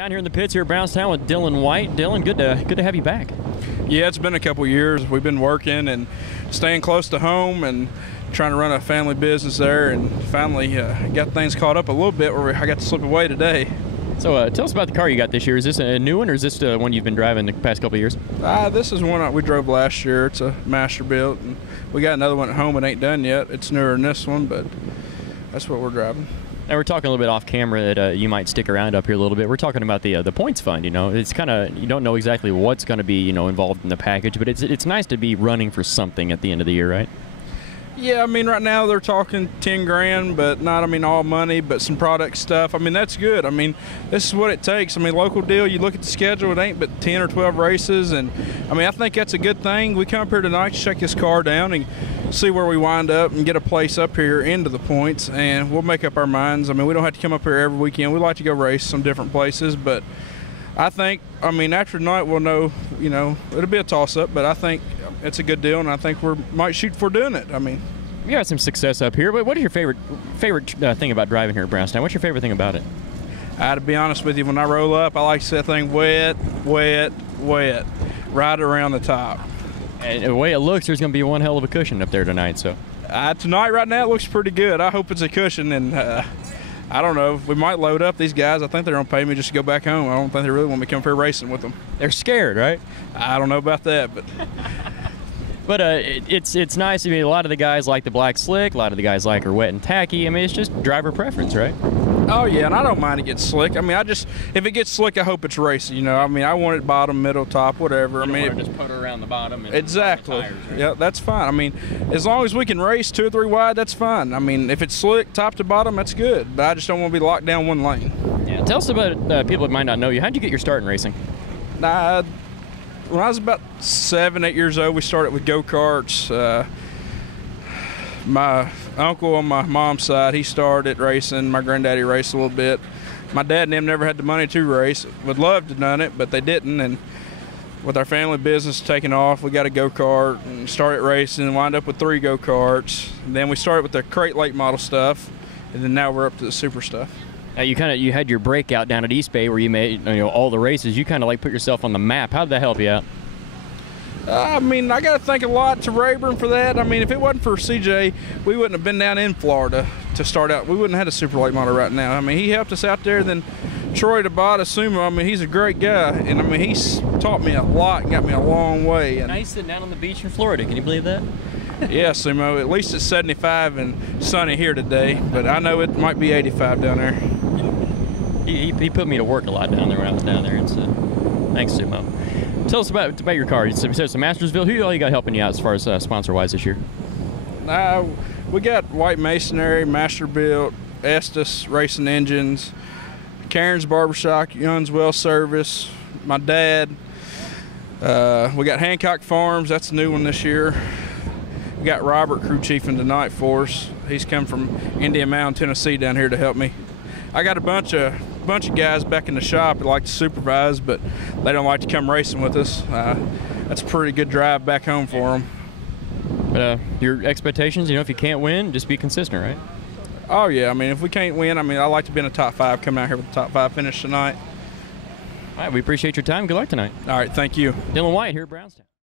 Down here in the pits here at Brownstown with Dillan White. Dillan, good to have you back. Yeah, it's been a couple years. We've been working and staying close to home and trying to run a family business there, and finally got things caught up a little bit where I got to slip away today. So tell us about the car you got this year. Is this a new one, or is this the one you've been driving the past couple of years? This is one we drove last year. It's a master built, and we got another one at home. It ain't done yet. It's newer than this one, but that's what we're driving. Now we're talking a little bit off camera that you might stick around up here a little bit. We're talking about the points fund. You know, it's kind of, you don't know exactly what's going to be, you know, involved in the package, but it's nice to be running for something at the end of the year, right? Yeah, I mean, right now they're talking 10 grand, but not, I mean, all money, but some product stuff. I mean, that's good. I mean, this is what it takes. I mean, local deal, you look at the schedule, it ain't but 10 or 12 races, and I mean, I think that's a good thing. We come up here tonight to check this car down and see where we wind up and get a place up here into the points, and we'll make up our minds. I mean, we don't have to come up here every weekend. We like to go race some different places, but I think, I mean, after tonight we'll know, you know, it'll be a toss-up, but I think it's a good deal, and I think we might shoot for doing it. I mean, you had some success up here, but what is your favorite thing about driving here at Brownstown? What's your favorite thing about it? To be honest with you, when I roll up, I like to see that thing wet, wet, wet, right around the top. And the way it looks, there's going to be one hell of a cushion up there tonight. So tonight, right now, it looks pretty good. I hope it's a cushion, and I don't know. We might load up these guys. I think they're going to pay me just to go back home. I don't think they really want me to come here racing with them. They're scared, right? I don't know about that, but but it's nice. I mean, a lot of the guys like the black slick. A lot of the guys like her wet and tacky. I mean, it's just driver preference, right? Oh yeah, and I don't mind it gets slick. I mean, if it gets slick, I hope it's racing. You know, I mean, I want it bottom, middle, top, whatever. You don't I mean, want to just put her around the bottom. And exactly. The tires, right? Yeah, that's fine. I mean, as long as we can race 2 or 3 wide, that's fine. I mean, if it's slick, top to bottom, that's good. But I just don't want to be locked down one lane. Yeah. Tell us about people that might not know you. How'd you get your start in racing? When I was about 7, 8 years old, we started with go-karts. My uncle on my mom's side, he started racing. My granddaddy raced a little bit. My dad and them never had the money to race. Would love to have done it, but they didn't. And with our family business taking off, we got a go-kart and started racing and wound up with 3 go-karts. Then we started with the crate late model stuff, and then now we're up to the super stuff. You had your breakout down at East Bay where you made, you know, all the races. You kind of like put yourself on the map. How did that help you out? I mean, I got to thank a lot to Rayburn for that. I mean, if it wasn't for CJ, we wouldn't have been down in Florida to start out. We wouldn't have had a super late model right now. I mean, he helped us out there. Then Troy Tabata Sumo, I mean, he's a great guy. And, I mean, he's taught me a lot and got me a long way. And nice sitting down on the beach in Florida. Can you believe that? Yeah, Sumo. At least it's 75 and sunny here today. But I know it might be 85 down there. He put me to work a lot down there when I was down there. And so, thanks, Sumo. Tell us about your car. You said it's a Mastersville. Who all you got helping you out as far as sponsor-wise this year? We got White Masonry, Masterbuilt, Estes Racing Engines, Karen's Barbershop, Young's Well Service, my dad. We got Hancock Farms. That's a new one this year. We got Robert crew chiefing tonight for us. He's come from Indian Mountain, Tennessee down here to help me. I got a bunch of guys back in the shop that like to supervise, but they don't like to come racing with us. That's a pretty good drive back home for them. But your expectations, you know, if you can't win, just be consistent, right? Oh yeah, I mean, if we can't win, I mean, I like to be in the top 5, come out here with the top 5 finish tonight. All right, we appreciate your time. Good luck tonight. All right, thank you. Dillan White here at Brownstown.